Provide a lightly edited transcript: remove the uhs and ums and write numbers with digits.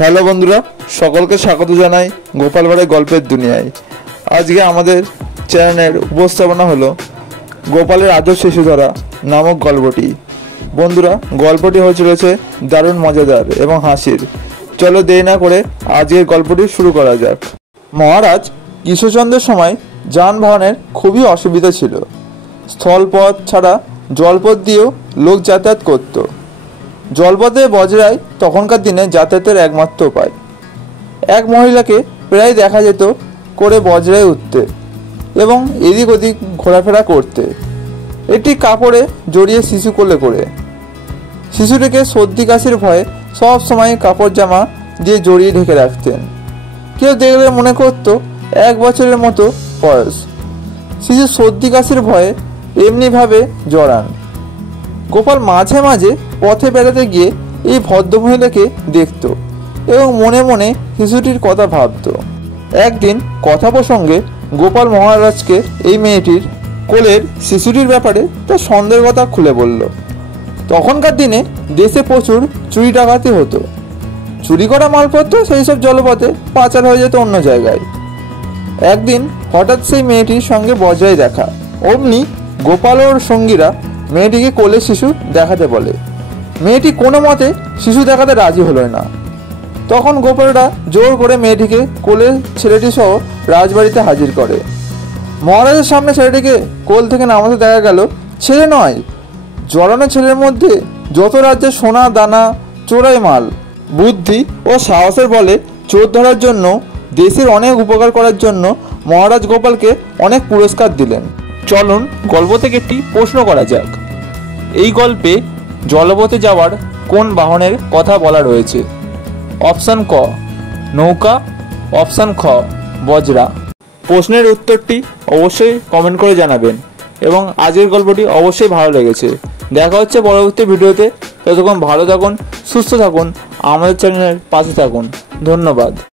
Hello বন্ধুরা, সকলকে স্বাগত জানাই গোপাল ভাঁড়ের গল্পের দুনিয়ায়। আজকে আমাদের চ্যানেলের উপস্থাপনা হলো গোপালের আদর শিশুধরা নামক গল্পটি। বন্ধুরা, গল্পটি হয়ে চলেছে দারুণ মজাদার এবং হাসির। চলো দেরি না করে আজকের গল্পটি শুরু করা যাক। মহারাজ কৃষ্ণচন্দ্রের সময় যানবাহনের খুবই অসুবিধা ছিল। স্থলপথ ছাড়া জলপথ দিয়েও লোক যাতায়াত করত। জলপথে বজরাই তখনকার দিনে যাতায়াতের একমাত্র উপায়। এক মহিলাকে প্রায় দেখা যেত করে বজরায় উঠতে এবং এদিক ওদিক ঘোরাফেরা করতে, একটি কাপড়ে জড়িয়ে শিশু কোলে করে। শিশুটিকে সর্দি কাশির ভয়ে সব সময় কাপড় জামা দিয়ে জড়িয়ে ঢেকে রাখতেন। কেউ দেখলে মনে করত 1 বছরের মতো বয়স। শিশু সর্দি কাশির ভয়ে এমনিভাবে জড়ান। গোপাল মাঝে মাঝে পথে বেড়াতে গিয়ে এই ভদ্রমহিলাকে দেখত এবং মনে মনে শিশুটির কথা ভাবত। একদিন কথা প্রসঙ্গে গোপাল মহারাজকে এই মেয়েটির কোলের শিশুটির ব্যাপারে তার সন্দেহের কথা খুলে বলল। তখনকার দিনে দেশে প্রচুর চুরি ডাকাতি হতো। চুরি করা মালপত্র সেই সব জলপথে পাচার হয়ে যেত অন্য জায়গায়। একদিন হঠাৎ সেই মেয়েটির সঙ্গে বজরায় দেখা। অমনি গোপাল ওর সঙ্গীরা মেয়েটিকে কোলে শিশু দেখাতে বলে। মেয়েটি কোনো মতে শিশু দেখাতে রাজি হলো না। তখন গোপালরা জোর করে মেয়েটিকে কোলে ছেলেটি সহ রাজবাড়িতে হাজির করে। মহারাজের সামনে ছেলেটিকে কোল থেকে নামাতে দেখা গেল ছেলে নয়, জড়ানো ছেলের মধ্যে যত রাজ্যের সোনা দানা চোরাই মাল। বুদ্ধি ও সাহসের বলে চোর ধরার জন্য, দেশের অনেক উপকার করার জন্য মহারাজ গোপালকে অনেক পুরস্কার দিলেন। চলুন গল্প থেকে একটি প্রশ্ন করা যাক। এই গল্পে জলপথে যাওয়ার কোন বাহনের কথা বলা রয়েছে? অপশান ক নৌকা, অপশান খ বজরা। প্রশ্নের উত্তরটি অবশ্যই কমেন্ট করে জানাবেন এবং আজকের গল্পটি অবশ্যই ভালো লেগেছে। দেখা হচ্ছে পরবর্তী ভিডিওতে। ততক্ষণ ভালো থাকুন, সুস্থ থাকুন, আমাদের চ্যানেলের পাশে থাকুন। ধন্যবাদ।